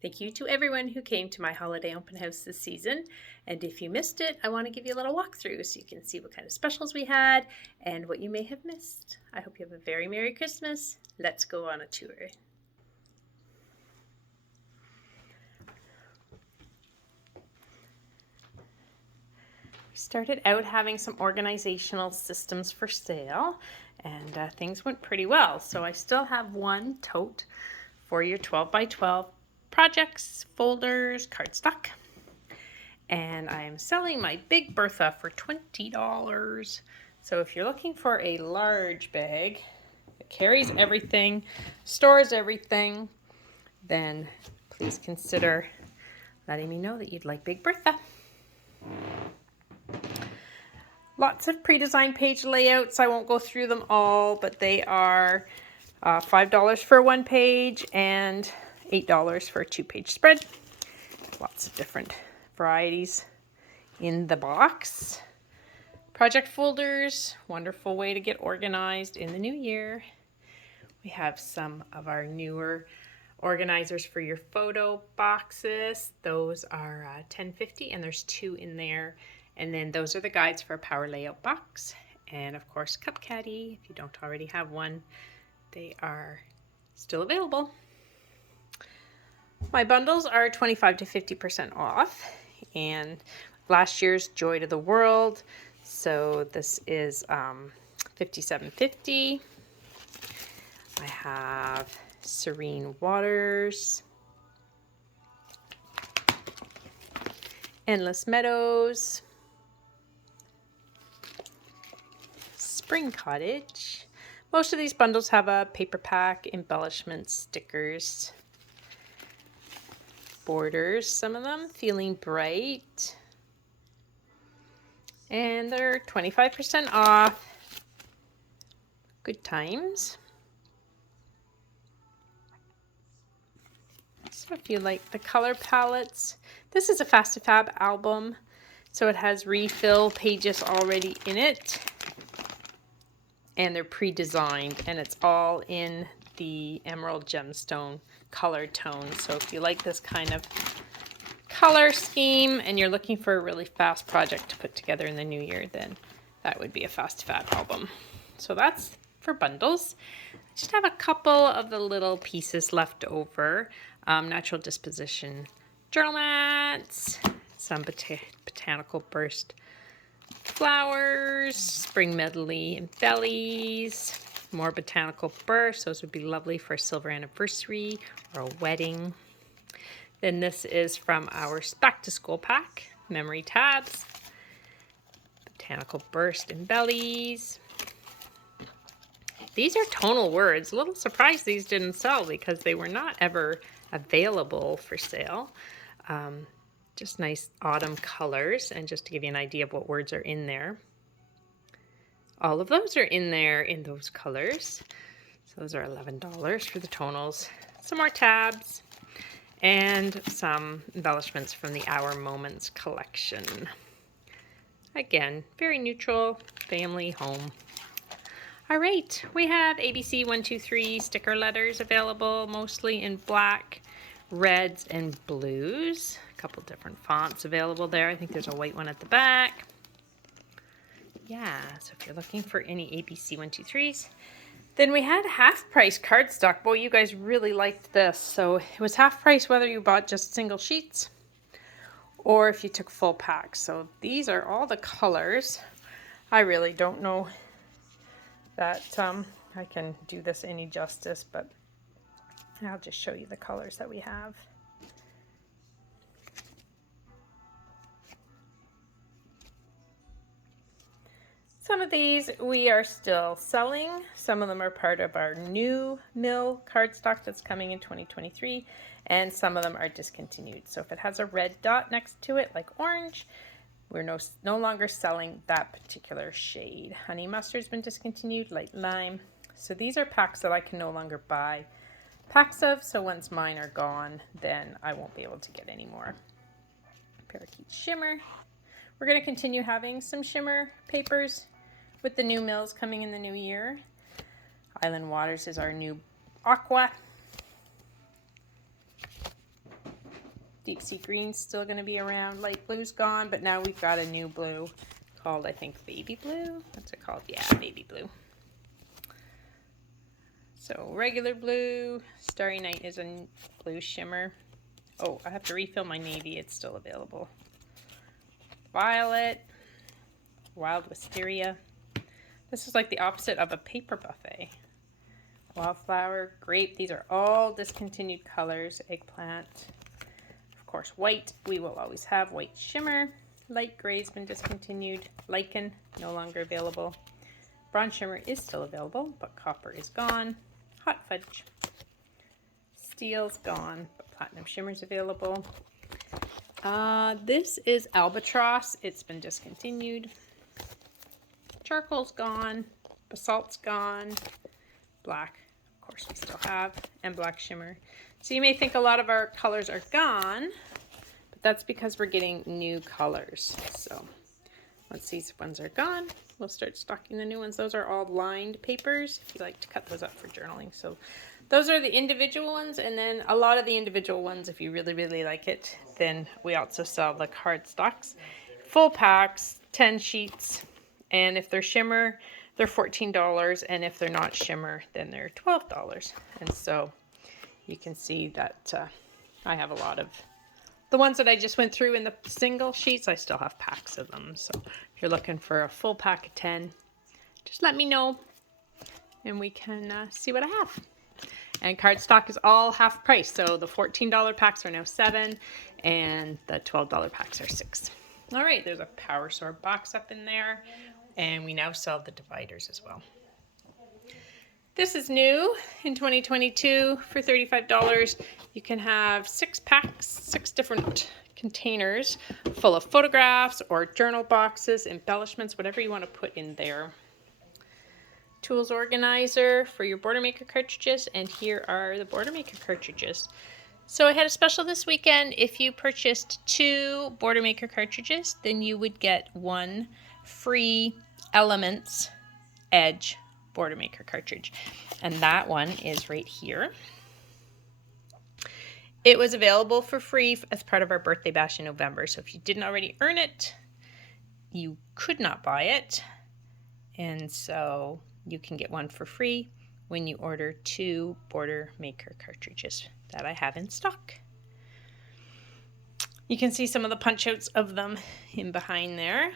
Thank you to everyone who came to my holiday open house this season. And if you missed it, I want to give you a little walkthrough so you can see what kind of specials we had and what you may have missed. I hope you have a very Merry Christmas. Let's go on a tour. We started out having some organizational systems for sale, and things went pretty well. So I still have one tote for your 12 by 12 projects, folders, cardstock. And I am selling my Big Bertha for $20. So if you're looking for a large bag that carries everything, stores everything, then please consider letting me know that you'd like Big Bertha. Lots of pre-designed page layouts. I won't go through them all, but they are $5 for one page and $8 for a 2-page spread. Lots of different varieties in the box. Project folders, wonderful way to get organized in the new year. We have some of our newer organizers for your photo boxes. Those are $10.50 and there's 2 in there. And then those are the guides for a power layout box. And of course, Cupcaddy, if you don't already have one, they are still available. My bundles are 25 to 50% off, and last year's Joy to the World, so this is $57.50. I have Serene Waters, Endless Meadows, Spring Cottage. Most of these bundles have a paper pack, embellishments, stickers, borders, some of them, Feeling Bright. And they're 25% off. Good times. So if you like the color palettes, this is a Fast to Fab album. So it has refill pages already in it. And they're pre-designed, and it's all in the emerald gemstone color tone. So if you like this kind of color scheme and you're looking for a really fast project to put together in the new year, then that would be a Fast Fab album. So that's for bundles. I just have a couple of the little pieces left over. Natural Disposition journal mats, some botanical burst flowers, spring medley and bellies, more botanical bursts. Those would be lovely for a silver anniversary or a wedding. Then this is from our back to school pack, memory tabs, botanical burst and bellies. These are tonal words. A little surprised these didn't sell because they were not ever available for sale. Just nice autumn colors, and just to give you an idea of what words are in there. All of those are in there in those colors. So those are $11 for the tonals. Some more tabs and some embellishments from the Our Moments collection. Again, very neutral, family, home. All right, we have ABC 123 sticker letters available, mostly in black, reds, and blues. A couple different fonts available there. I think there's a white one at the back. Yeah, so if you're looking for any ABC 123s. Then we had half price cardstock. Boy, you guys really liked this. So it was half price whether you bought just single sheets or if you took full packs. So these are all the colors. I really don't know that I can do this any justice, but I'll just show you the colors that we have. Some of these we are still selling. Some of them are part of our new mill cardstock that's coming in 2023, and some of them are discontinued. So if it has a red dot next to it, like orange, we're no longer selling that particular shade. Honey mustard's been discontinued, light lime. So these are packs that I can no longer buy packs of, so once mine are gone, then I won't be able to get any more. Parakeet shimmer. We're going to continue having some shimmer papers with the new mills coming in the new year. Island Waters is our new aqua. Deep sea green's still going to be around. Light blue's gone, but now we've got a new blue called, I think, baby blue. What's it called? Yeah, baby blue. So regular blue, Starry Night is a blue shimmer. Oh, I have to refill my navy. It's still available. Violet, Wild Wisteria. This is like the opposite of a paper buffet. Wildflower, grape. These are all discontinued colors. Eggplant. Of course, white. We will always have white shimmer. Light gray's been discontinued. Lichen, no longer available. Bronze shimmer is still available, but copper is gone. Hot fudge. Steel's gone, but platinum shimmer's available. This is albatross. It's been discontinued. Charcoal's gone. Basalt's gone. Black, of course, we still have, and black shimmer. So you may think a lot of our colors are gone, but that's because we're getting new colors. So once these ones are gone, we'll start stocking the new ones. Those are all lined papers if you like to cut those up for journaling. So those are the individual ones, and then a lot of the individual ones, if you really, really like it, then we also sell the cardstocks. Full packs, 10 sheets, and if they're shimmer, they're $14, and if they're not shimmer, then they're $12. And so you can see that I have a lot of the ones that I just went through in the single sheets. I still have packs of them. So if you're looking for a full pack of 10, just let me know, and we can see what I have. And cardstock is all half price. So the $14 packs are now $7, and the $12 packs are $6. All right, there's a Power Sword box up in there. And we now sell the dividers as well. This is new in 2022 for $35. You can have 6 packs, 6 different containers full of photographs or journal boxes, embellishments, whatever you want to put in there. Tools organizer for your Border Maker cartridges, and here are the Border Maker cartridges. So I had a special this weekend. If you purchased 2 Border Maker cartridges, then you would get 1 free Elements Edge Border Maker cartridge, and that one is right here. It was available for free as part of our birthday bash in November, so if you didn't already earn it, you could not buy it, and so you can get one for free when you order 2 Border Maker cartridges that I have in stock. You can see some of the punch outs of them in behind there.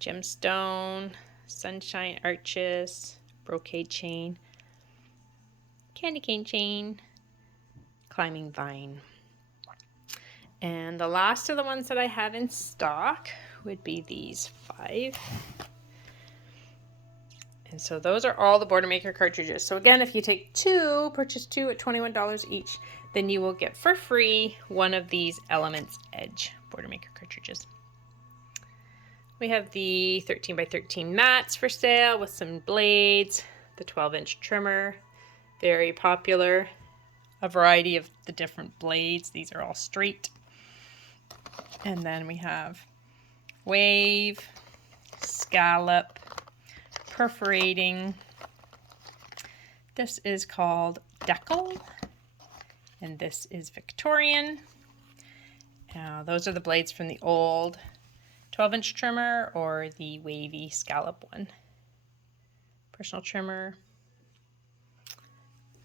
Gemstone, sunshine arches, brocade chain, candy cane chain, climbing vine. And the last of the ones that I have in stock would be these 5. And so those are all the Border Maker cartridges. So again, if you take 2, purchase 2 at $21 each, then you will get for free one of these Elements Edge Border Maker cartridges. We have the 13 by 13 mats for sale with some blades, the 12-inch trimmer, very popular, a variety of the different blades. These are all straight. And then we have wave, scallop, perforating. This is called decal, and this is Victorian. Those are the blades from the old 12-inch trimmer or the wavy scallop one. Personal trimmer.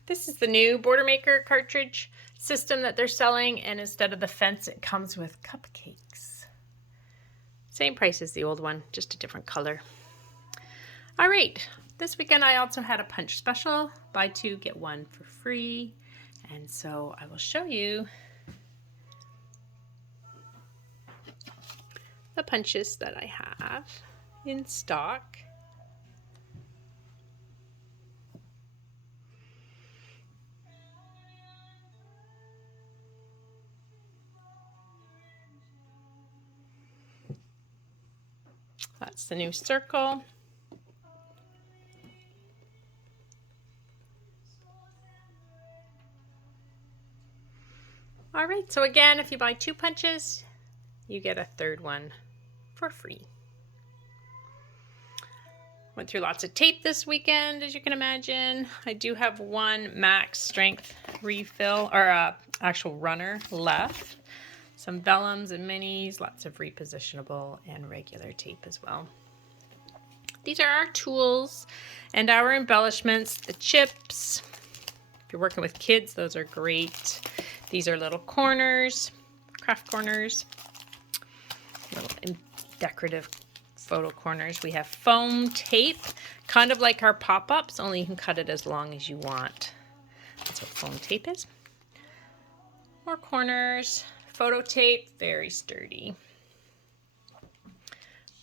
This is the new Border Maker cartridge system that they're selling, and instead of the fence, it comes with cupcakes. Same price as the old one, just a different color. All right, this weekend I also had a punch special, buy 2, get 1 for free. And so I will show you the punches that I have in stock. That's the new circle. All right, so again, if you buy 2 punches, you get a 3rd one for free. Went through lots of tape this weekend, as you can imagine. I do have 1 max strength refill, or actual runner left. some vellums and minis, lots of repositionable and regular tape as well. These are our tools and our embellishments, the chips. If you're working with kids, those are great. These are little corners, craft corners, little decorative photo corners. We have foam tape, kind of like our pop-ups, only you can cut it as long as you want. That's what foam tape is. More corners, photo tape, very sturdy.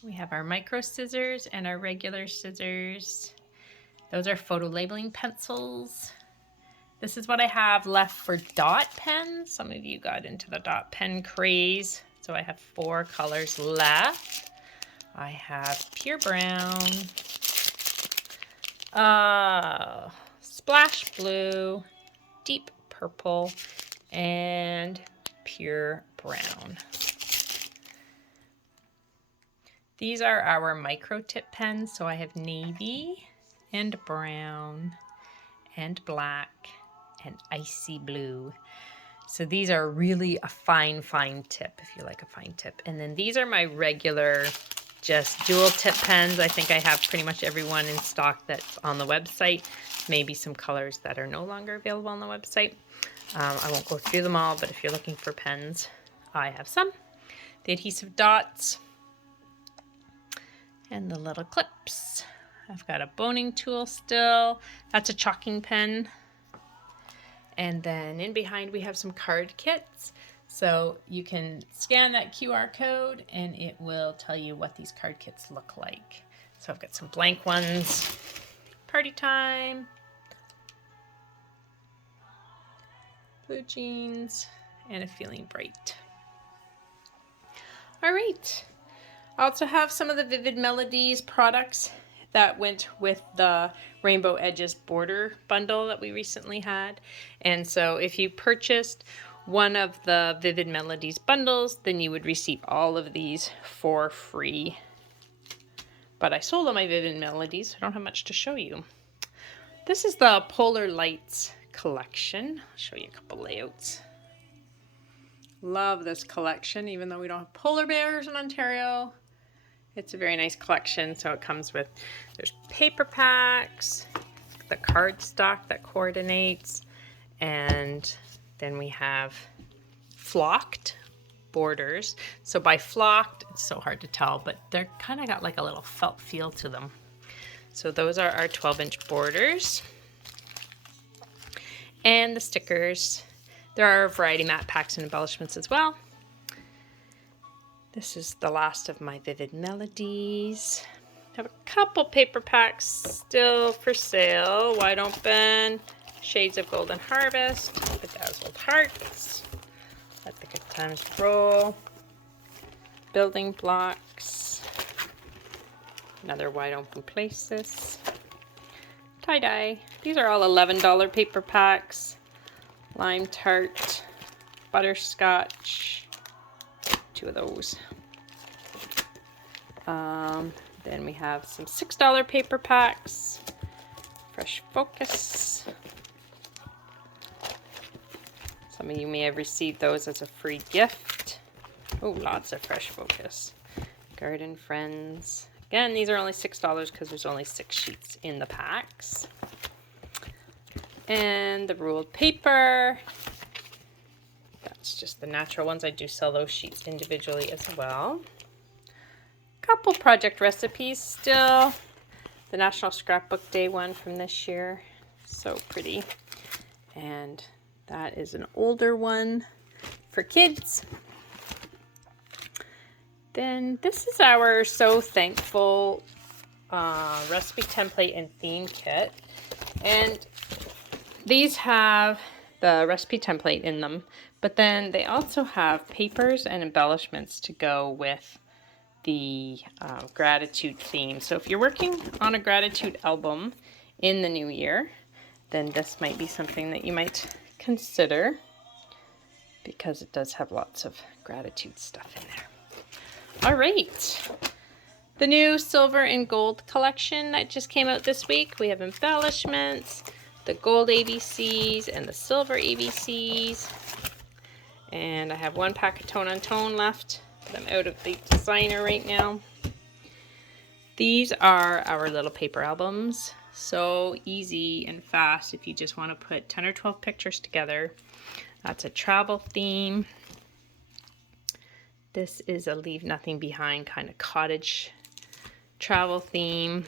We have our micro scissors and our regular scissors. Those are photo labeling pencils. This is what I have left for dot pens. Some of you got into the dot pen craze. So I have 4 colors left. I have pure brown, splash blue, deep purple, and pure brown. These are our micro tip pens. So I have navy and brown and black and icy blue. So these are really a fine tip if you like a fine tip. And then these are my regular just dual tip pens. I think I have pretty much every one in stock that's on the website. Maybe some colors that are no longer available on the website. I won't go through them all, but if you're looking for pens, I have some. The adhesive dots and the little clips. I've got a boning tool still. That's a chalking pen. And then in behind we have some card kits. So you can scan that QR code and it will tell you what these card kits look like. So I've got some blank ones. Party time. Blue jeans and a feeling bright. All right. I also have some of the Vivid Melodies products that went with the Rainbow Edges border bundle that we recently had. And so if you purchased one of the Vivid Melodies bundles, then you would receive all of these for free. But I sold all my Vivid Melodies. I don't have much to show you. This is the Polar Lights collection. I'll show you a couple layouts. Love this collection, even though we don't have polar bears in Ontario. It's a very nice collection. So it comes with, there's paper packs, the cardstock that coordinates, and then we have flocked borders. So by flocked, it's so hard to tell, but they're kind of got like a little felt feel to them. So those are our 12-inch borders. And the stickers. There are a variety matte packs and embellishments as well. This is the last of my Vivid Melodies. I have a couple paper packs still for sale. Wide Open, Shades of Golden Harvest, Bedazzled Hearts, Let the Good Times Roll, Building Blocks, another Wide Open Places, Tie-Dye. These are all $11 paper packs. Lime Tart, Butterscotch, 2 of those. Then we have some $6 paper packs, Fresh Focus. Some of you may have received those as a free gift. Oh, lots of Fresh Focus. Garden Friends. Again, these are only $6 because there's only 6 sheets in the packs. And the ruled paper. That's just the natural ones. I do sell those sheets individually as well. Couple project recipes still. The National Scrapbook Day one from this year. So pretty. And that is an older one for kids. Then this is our So Thankful recipe template and theme kit. And these have the recipe template in them, but then they also have papers and embellishments to go with the gratitude theme. So if you're working on a gratitude album in the new year, then this might be something that you might consider because it does have lots of gratitude stuff in there. All right. The new silver and gold collection that just came out this week. We have embellishments, the gold ABCs and the silver ABCs. And I have one pack of Tone on Tone left, but I'm out of the designer right now. These are our little paper albums. So easy and fast if you just want to put 10 or 12 pictures together. That's a travel theme. This is a leave nothing behind kind of cottage travel theme.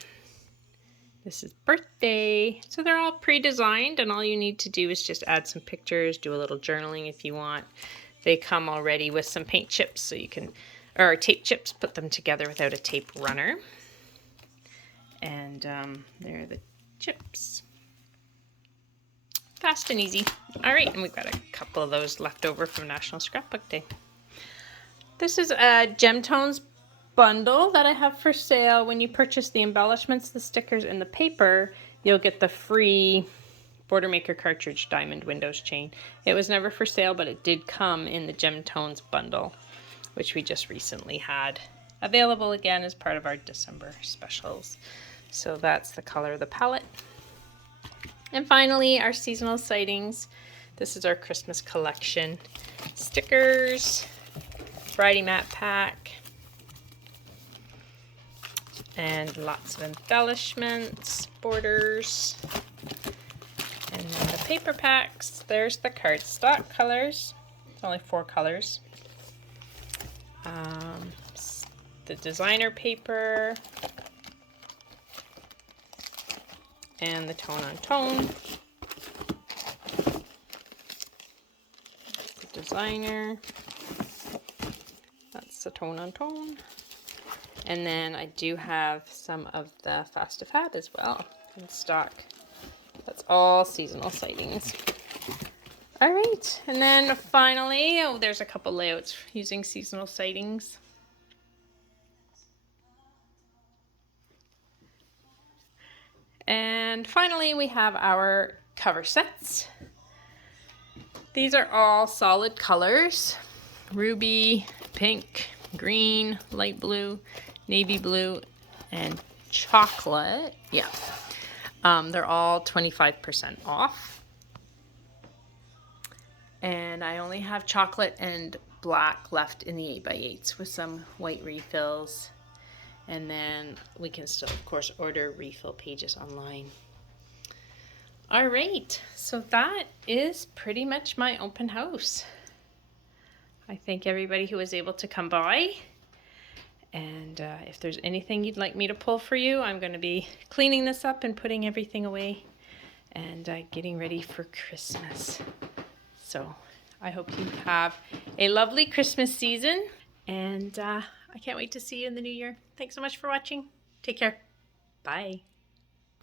This is birthday. So they're all pre-designed, and all you need to do is just add some pictures, do a little journaling if you want. They come already with some paint chips, so you can, or tape chips, put them together without a tape runner. And there are the chips. Fast and easy. All right, and we've got a couple of those left over from National Scrapbook Day. This is a Gemtones bundle that I have for sale. When you purchase the embellishments, the stickers, and the paper, you'll get the free Border Maker cartridge diamond windows chain. It was never for sale, but it did come in the Gemtones bundle, which we just recently had available again as part of our December specials. So that's the color of the palette. And finally, our seasonal sightings. This is our Christmas collection. Stickers, variety mat pack, and lots of embellishments, borders, and then the paper packs. There's the cardstock colors. It's only 4 colors. The designer paper, and the Tone on Tone. The designer. That's the Tone on Tone. And then I do have some of the Fast to Fab as well in stock. That's all seasonal sightings. All right, and then finally, oh, there's a couple layouts using seasonal sightings. And finally, we have our cover sets. These are all solid colors: ruby, pink, green, light blue, navy blue, and chocolate. Yeah. They're all 25% off. And I only have chocolate and black left in the 8x8s with some white refills. And then we can still, of course, order refill pages online. All right, so that is pretty much my open house. I thank everybody who was able to come by. And if there's anything you'd like me to pull for you, I'm going to be cleaning this up and putting everything away and getting ready for Christmas. So I hope you have a lovely Christmas season, and I can't wait to see you in the new year. Thanks so much for watching. Take care. Bye.